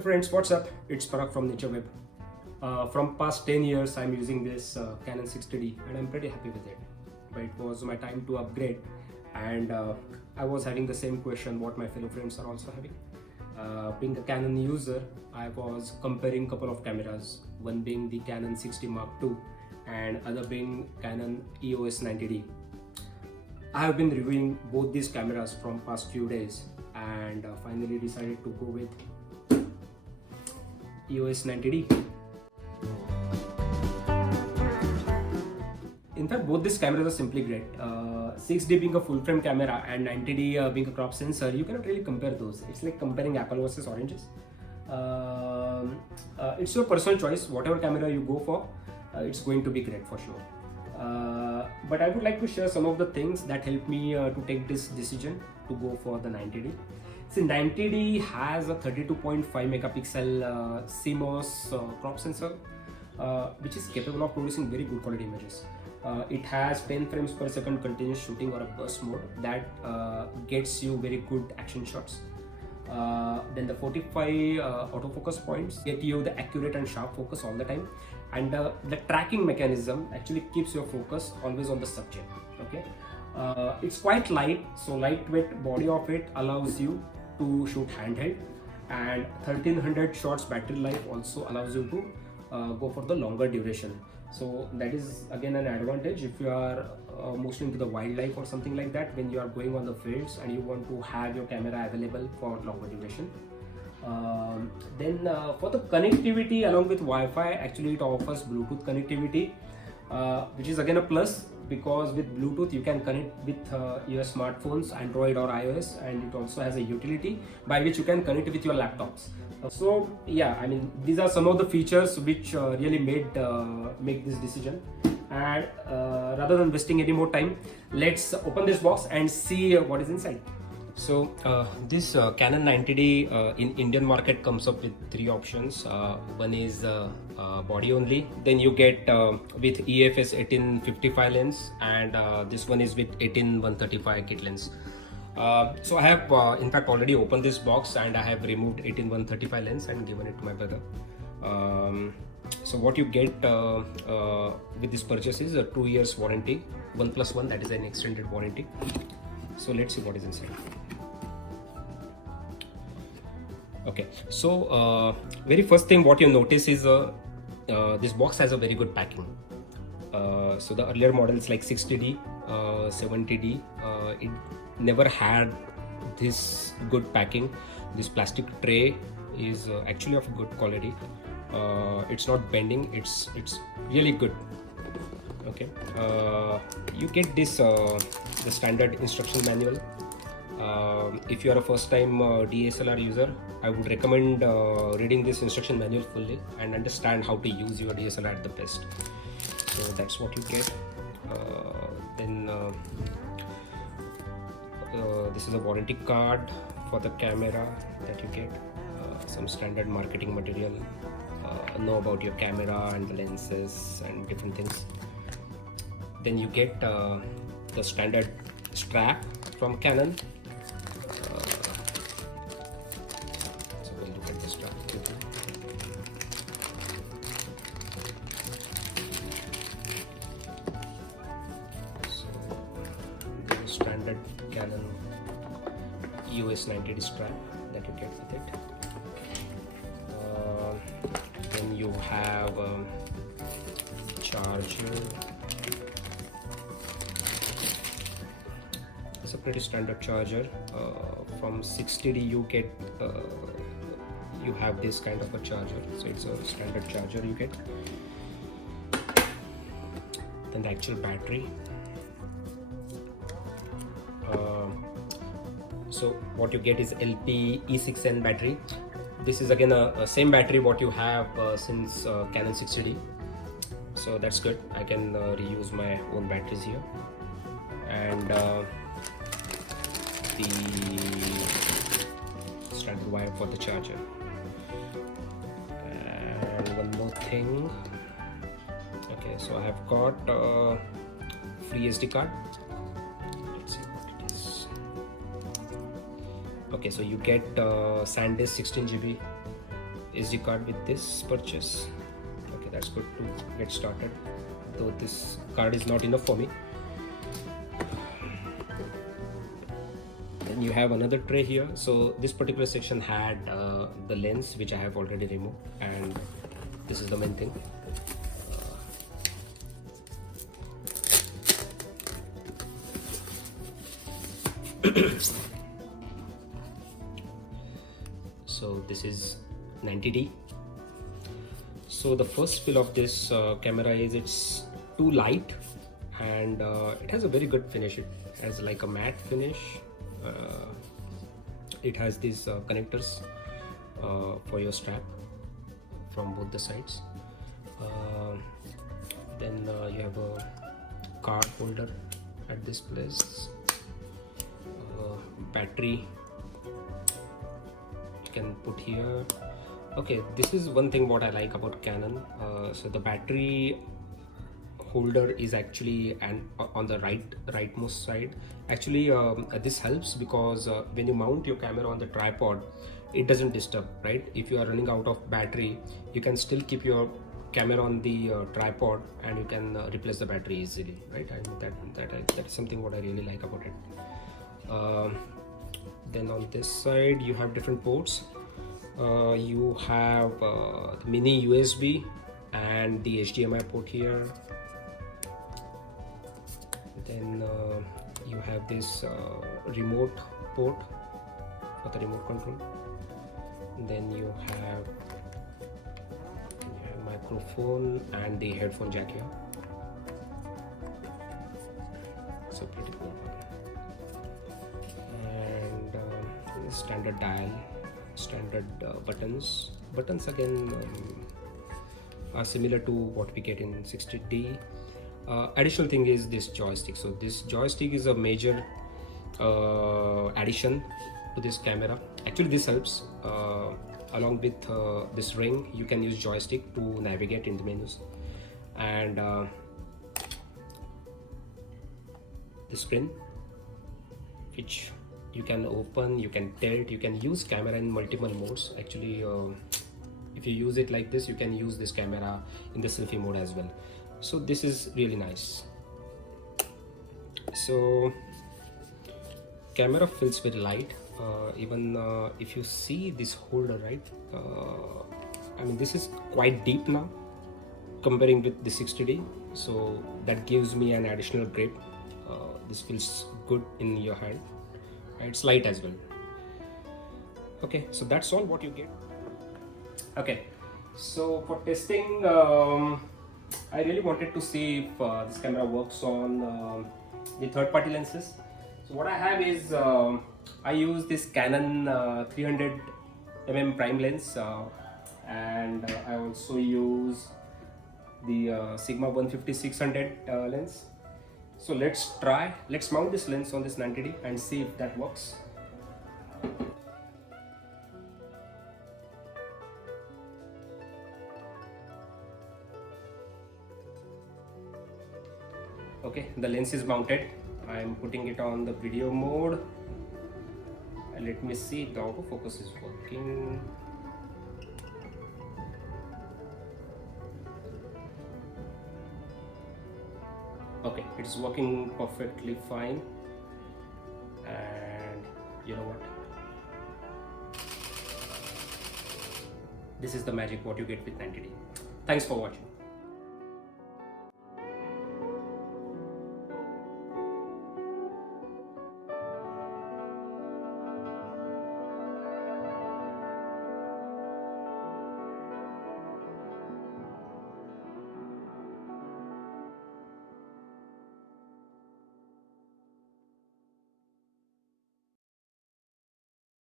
Hey friends, what's up? It's Parag from NatureWeb. From past 10 years, I'm using this Canon 60D and I'm pretty happy with it. But it was my time to upgrade, and I was having the same question what my fellow friends are also having. Being a Canon user, I was comparing couple of cameras, one being the Canon 60 Mark II and other being Canon EOS 90D. I have been reviewing both these cameras from past few days and finally decided to go with EOS 90D. In fact, both these cameras are simply great. 6D being a full frame camera and 90D being a crop sensor, you cannot really compare those. It's like comparing apple versus oranges. It's your personal choice. Whatever camera you go for, it's going to be great for sure. But I would like to share some of the things that helped me to take this decision to go for the 90D. See, 90D has a 32.5 megapixel CMOS crop sensor, which is capable of producing very good quality images. It has 10 frames per second continuous shooting or a burst mode that gets you very good action shots. Then the 45 autofocus points get you the accurate and sharp focus all the time, and the tracking mechanism actually keeps your focus always on the subject. Okay, it's quite light, so lightweight body of it allows you to shoot handheld, and 1300 shots battery life also allows you to go for the longer duration. So that is again an advantage if you are mostly into the wildlife or something like that, when you are going on the fields and you want to have your camera available for longer duration. Then for the connectivity along with Wi-Fi, actually it offers Bluetooth connectivity, which is again a plus, because with Bluetooth you can connect with your smartphones, Android or iOS, and it also has a utility by which you can connect with your laptops. So yeah, I mean, these are some of the features which really make this decision. And rather than wasting any more time, let's open this box and see what is inside. So this Canon 90D in Indian market comes up with three options. One is body only, then you get with EFS 1855 lens, and this one is with 18135 kit lens. So I have in fact already opened this box and I have removed 18135 lens and given it to my brother. So what you get with this purchase is a 2 years warranty, 1+1, that is an extended warranty. So let's see what is inside. Okay, so very first thing what you notice is this box has a very good packing. So the earlier models like 60D, 70D, it never had this good packing. This plastic tray is actually of good quality. It's not bending, it's really good. Okay, you get this the standard instruction manual. If you are a first time DSLR user, I would recommend reading this instruction manual fully and understand how to use your DSLR at the best. So that's what you get. Then this is a warranty card for the camera that you get, some standard marketing material, know about your camera and the lenses and different things. Then you get the standard strap from Canon. So we'll look at the strap. So the standard Canon EOS 90D strap that you get with it. Then you have charger. It's a pretty standard charger. From 60D you get you have this kind of a charger, so it's a standard charger you get. Then the actual battery. So what you get is LP E6N battery. This is again a same battery what you have since Canon 60D, so that's good. I can reuse my own batteries here. And the standard wire for the charger. And one more thing. Okay, so I have got free SD card. Let's see what it is. Okay, so you get SanDisk 16 GB SD card with this purchase. Okay, that's good to get started, though this card is not enough for me. Then you have another tray here. So this particular section had the lens, which I have already removed, and this is the main thing. So this is 90D. So the first feel of this camera is it's too light, and it has a very good finish. It has like a matte finish. It has these connectors for your strap from both the sides. Then you have a card holder at this place. Battery you can put here. Okay, this is one thing what I like about Canon. So the battery holder is actually on the rightmost side. Actually this helps because when you mount your camera on the tripod, it doesn't disturb, right? If you are running out of battery, you can still keep your camera on the tripod, and you can replace the battery easily, right? And that is something what I really like about it. Then on this side you have different ports. You have the mini USB and the HDMI port here. Then you have this remote port for the remote control. Then you have microphone and the headphone jack here. So pretty cool. And standard dial, standard buttons again are similar to what we get in 60D. Additional thing is this joystick. So this joystick is a major addition to this camera. Actually this helps along with this ring. You can use joystick to navigate in the menus, and the screen, which you can open, you can tilt, you can use camera in multiple modes. Actually if you use it like this, you can use this camera in the selfie mode as well. So this is really nice. So camera feels very light. Even if you see this holder, right, I mean this is quite deep now comparing with the 60D, so that gives me an additional grip. This feels good in your hand. It's light as well. Okay, so that's all what you get. Okay, so for testing, I really wanted to see if this camera works on the third-party lenses. So what I have is I use this Canon 300mm prime lens, and I also use the Sigma 150-600 lens. So let's mount this lens on this 90D and see if that works. Okay, the lens is mounted. I am putting it on the video mode. And let me see if the autofocus is working. Okay, it's working perfectly fine. And you know what? This is the magic what you get with 90D. Thanks for watching.